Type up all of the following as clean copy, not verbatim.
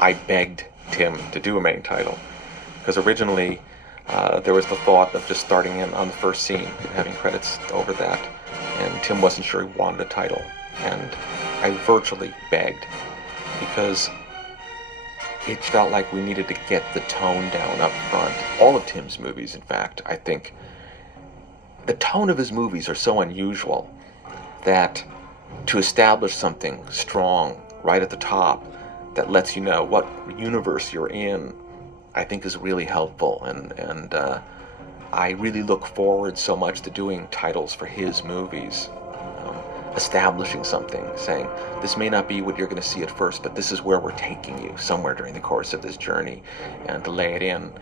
I begged Tim to do a main title, because originally there was the thought of just starting in on the first scene and having credits over that, and Tim wasn't sure he wanted a title, and I virtually begged, because it felt like we needed to get the tone down up front. All of Tim's movies, in fact, I think, the tone of his movies are so unusual that to establish something strong right at the top that lets you know what universe you're in, I think is really helpful. And I really look forward so much to doing titles for his movies. Establishing something, saying, this may not be what you're going to see at first, but this is where we're taking you somewhere during the course of this journey, and to lay it in,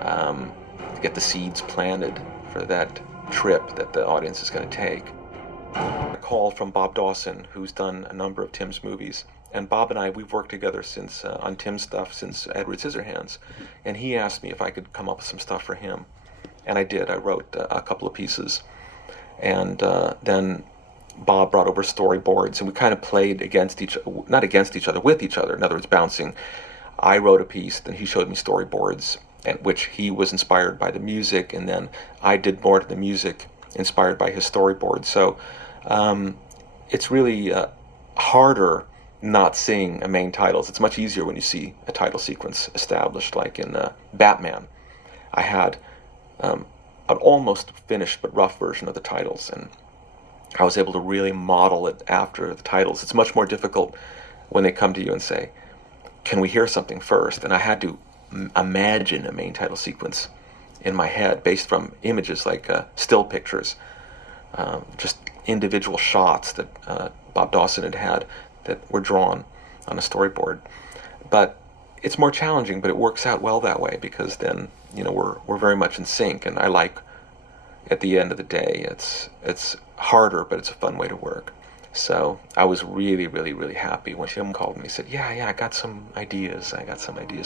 to get the seeds planted for that trip that the audience is going to take. A call from Bob Dawson, who's done a number of Tim's movies, and Bob and I, we've worked together since on Tim's stuff since Edward Scissorhands, and he asked me if I could come up with some stuff for him, and I did. I wrote a couple of pieces, and then Bob brought over storyboards, and we kind of played not against each other, with each other. In other words, bouncing. I wrote a piece, then he showed me storyboards, which he was inspired by the music, and then I did more to the music, inspired by his storyboard. So it's really harder not seeing a main titles. It's much easier when you see a title sequence established, like in Batman. I had an almost finished but rough version of the titles, and I was able to really model it after the titles. It's much more difficult when they come to you and say, can we hear something first? And I had to imagine a main title sequence in my head based from images like still pictures, just individual shots that Bob Dawson had that were drawn on a storyboard. But it's more challenging, but it works out well that way, because then, you know, we're very much in sync, and I like, at the end of the day, it's harder, but it's a fun way to work. So I was really, really, really happy when Tim called me. He said, yeah, I got some ideas.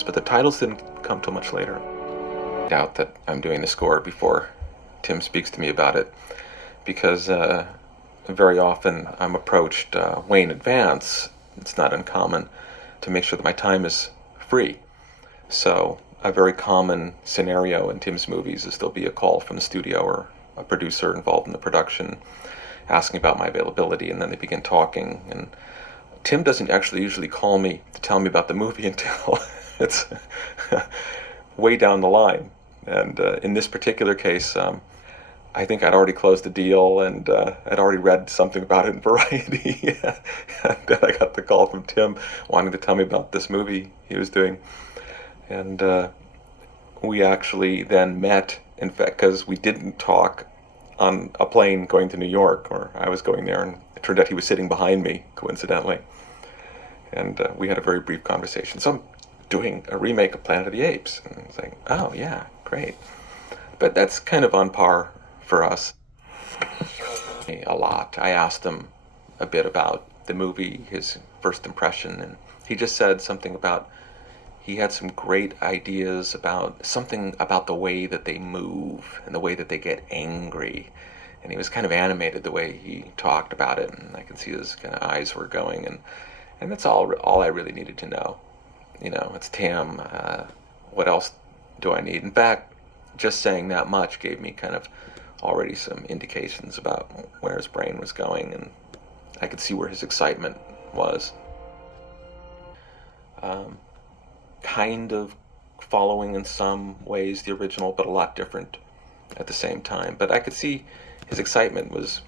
But the titles didn't come till much later. I doubt that I'm doing the score before Tim speaks to me about it, because very often I'm approached way in advance. It's not uncommon to make sure that my time is free. So a very common scenario in Tim's movies is there'll be a call from the studio or a producer involved in the production asking about my availability, and then they begin talking. And Tim doesn't actually usually call me to tell me about the movie until it's way down the line. And in this particular case, I think I'd already closed the deal, and I'd already read something about it in Variety. And then I got the call from Tim wanting to tell me about this movie he was doing. And we actually then met, in fact, because we didn't talk on a plane going to New York, or I was going there, and it turned out he was sitting behind me, coincidentally. And we had a very brief conversation. So I'm doing a remake of Planet of the Apes. And I was like, oh, yeah, great. But that's kind of on par for us. A lot. I asked him a bit about the movie, his first impression, and he just said something about he had some great ideas about something about the way that they move and the way that they get angry. And he was kind of animated the way he talked about it, and I could see his kind of eyes were going, and that's all I really needed to know. You know, it's Tim. What else do I need? In fact, just saying that much gave me kind of already some indications about where his brain was going, and I could see where his excitement was. Kind of following in some ways the original, but a lot different at the same time. But I could see his excitement was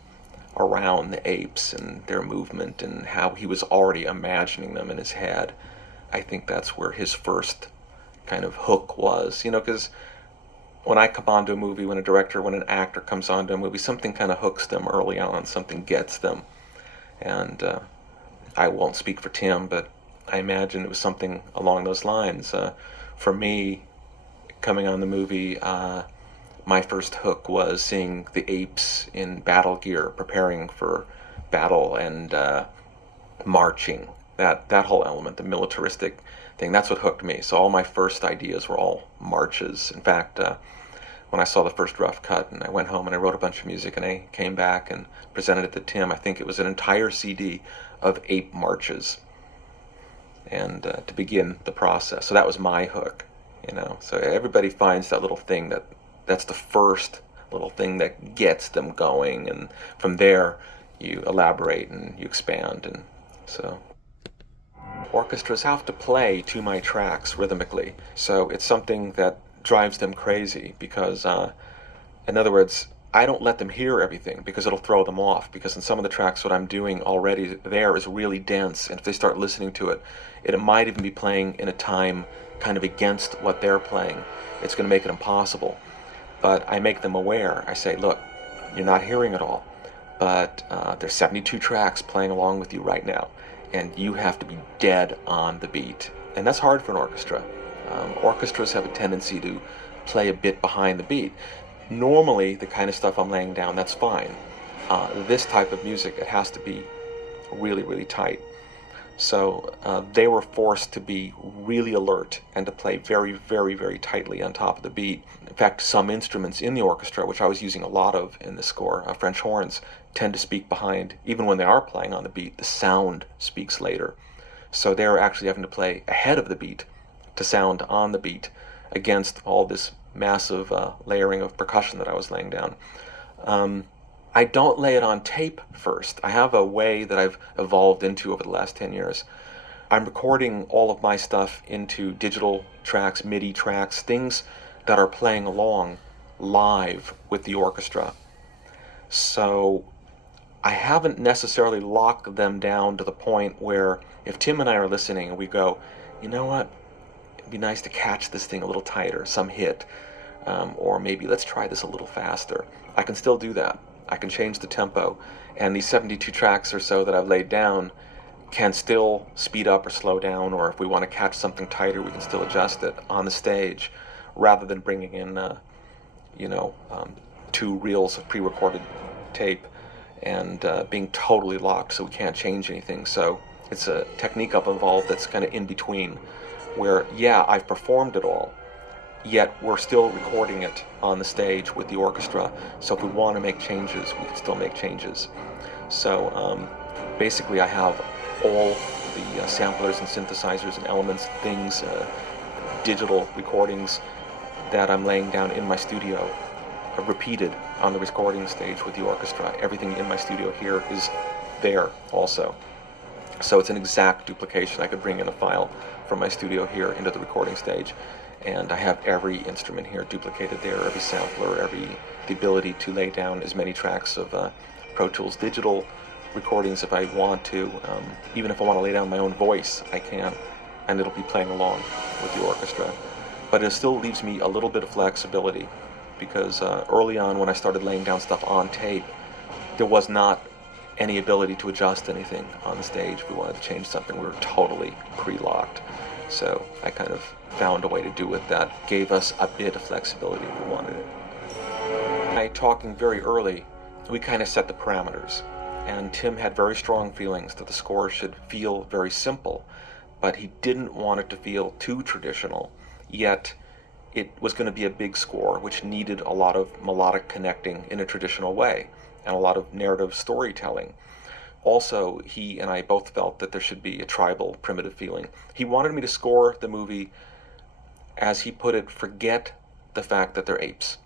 around the apes and their movement and how he was already imagining them in his head. I think that's where his first kind of hook was, you know, because when I come onto a movie, when an actor comes onto a movie, something kind of hooks them early on, something gets them. And I won't speak for Tim, but I imagine it was something along those lines. For me, coming on the movie, my first hook was seeing the apes in battle gear, preparing for battle and marching. That whole element, the militaristic thing, that's what hooked me. So all my first ideas were all marches. In fact, when I saw the first rough cut, and I went home and I wrote a bunch of music, and I came back and presented it to Tim, I think it was an entire CD of ape marches. and to begin the process. So that was my hook, you know. So everybody finds that little thing that's the first little thing that gets them going, and from there you elaborate and you expand. And so orchestras have to play to my tracks rhythmically, so it's something that drives them crazy because in other words, I don't let them hear everything because it'll throw them off. Because in some of the tracks, what I'm doing already there is really dense, and if they start listening to it, it might even be playing in a time kind of against what they're playing. It's going to make it impossible. But I make them aware. I say, look, you're not hearing it all, but there's 72 tracks playing along with you right now, and you have to be dead on the beat. And that's hard for an orchestra. Orchestras have a tendency to play a bit behind the beat. Normally, the kind of stuff I'm laying down, that's fine. This type of music, it has to be really, really tight. So they were forced to be really alert and to play very, very, very tightly on top of the beat. In fact, some instruments in the orchestra, which I was using a lot of in the score, French horns, tend to speak behind. Even when they are playing on the beat, the sound speaks later. So they're actually having to play ahead of the beat to sound on the beat against all this massive layering of percussion that I was laying down. I don't lay it on tape first. I have a way that I've evolved into over the last 10 years. I'm recording all of my stuff into digital tracks, MIDI tracks, things that are playing along live with the orchestra. So I haven't necessarily locked them down to the point where if Tim and I are listening and we go, you know what, it'd be nice to catch this thing a little tighter, some hit, or maybe let's try this a little faster. I can still do that. I can change the tempo, and these 72 tracks or so that I've laid down can still speed up or slow down, or if we want to catch something tighter, we can still adjust it on the stage, rather than bringing in, 2 reels of pre-recorded tape and being totally locked so we can't change anything. So it's a technique I've evolved that's kind of in between, where, yeah, I've performed it all, yet we're still recording it on the stage with the orchestra, so if we want to make changes, we can still make changes. So basically I have all the samplers and synthesizers and elements, things, digital recordings that I'm laying down in my studio, repeated on the recording stage with the orchestra. Everything in my studio here is there also. So it's an exact duplication. I could bring in a file from my studio here into the recording stage, and I have every instrument here duplicated there, every sampler, the ability to lay down as many tracks of Pro Tools digital recordings if I want to. Even if I want to lay down my own voice, I can, and it'll be playing along with the orchestra. But it still leaves me a little bit of flexibility, because early on when I started laying down stuff on tape, there was not any ability to adjust anything on the stage. If we wanted to change something, we were totally pre-locked. So I kind of found a way to do it that gave us a bit of flexibility if we wanted it. By talking very early, we kind of set the parameters. And Tim had very strong feelings that the score should feel very simple, but he didn't want it to feel too traditional, yet it was going to be a big score which needed a lot of melodic connecting in a traditional way and a lot of narrative storytelling. Also, he and I both felt that there should be a tribal, primitive feeling. He wanted me to score the movie, as he put it, forget the fact that they're apes.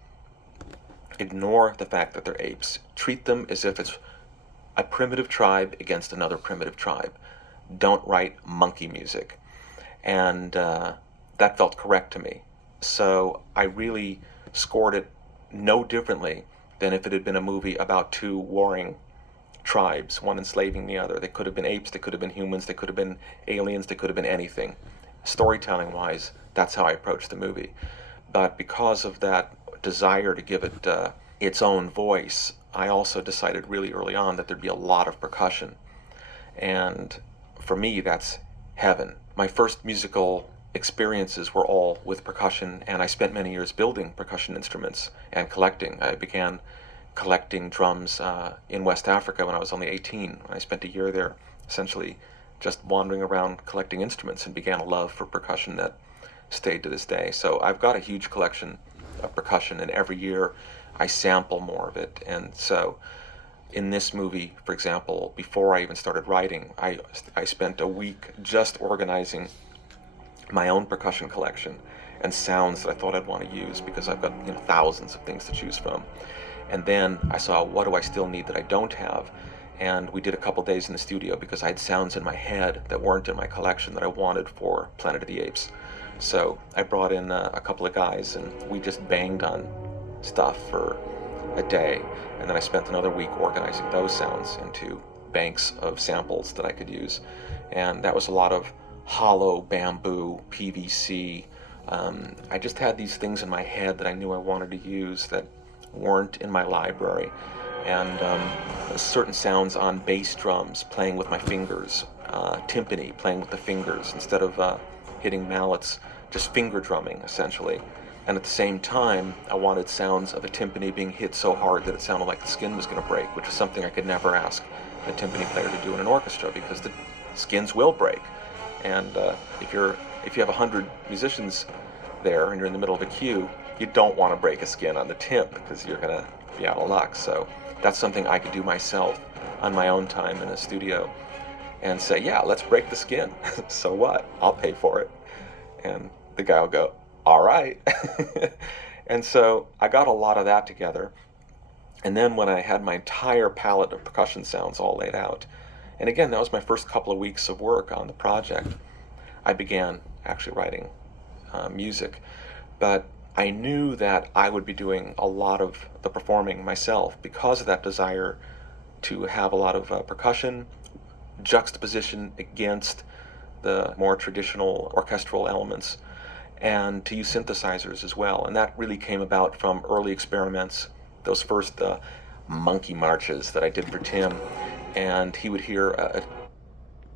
Ignore the fact that they're apes. Treat them as if it's a primitive tribe against another primitive tribe. Don't write monkey music. And that felt correct to me. So I really scored it no differently than if it had been a movie about 2 warring tribes, one enslaving the other. They could have been apes, they could have been humans, they could have been aliens, they could have been anything. Storytelling-wise, that's how I approached the movie. But because of that desire to give it its own voice, I also decided really early on that there'd be a lot of percussion. And for me, that's heaven. My first musical experiences were all with percussion, and I spent many years building percussion instruments and collecting. I began collecting drums in West Africa when I was only 18. I spent a year there essentially just wandering around collecting instruments, and began a love for percussion that stayed to this day. So I've got a huge collection of percussion, and every year I sample more of it. And so in this movie, for example, before I even started writing, I spent a week just organizing my own percussion collection and sounds that I thought I'd want to use, because I've got thousands of things to choose from. And then I saw, what do I still need that I don't have? And we did a couple days in the studio because I had sounds in my head that weren't in my collection that I wanted for Planet of the Apes. So I brought in a couple of guys, and we just banged on stuff for a day, and then I spent another week organizing those sounds into banks of samples that I could use. And that was a lot of hollow bamboo, PVC. I just had these things in my head that I knew I wanted to use that weren't in my library. And certain sounds on bass drums, playing with my fingers, timpani, playing with the fingers instead of hitting mallets, just finger drumming essentially. And at the same time, I wanted sounds of a timpani being hit so hard that it sounded like the skin was going to break, which is something I could never ask a timpani player to do in an orchestra, because the skins will break. And if you have 100 musicians there and you're in the middle of a queue, you don't want to break a skin on the timp, because you're going to be out of luck. So that's something I could do myself on my own time in a studio and say, yeah, let's break the skin. So what? I'll pay for it. And the guy will go, all right. And so I got a lot of that together. And then when I had my entire palette of percussion sounds all laid out, and again, that was my first couple of weeks of work on the project, I began actually writing music. But I knew that I would be doing a lot of the performing myself because of that desire to have a lot of percussion juxtaposition against the more traditional orchestral elements, and to use synthesizers as well. And that really came about from early experiments, those first monkey marches that I did for Tim. And he would hear a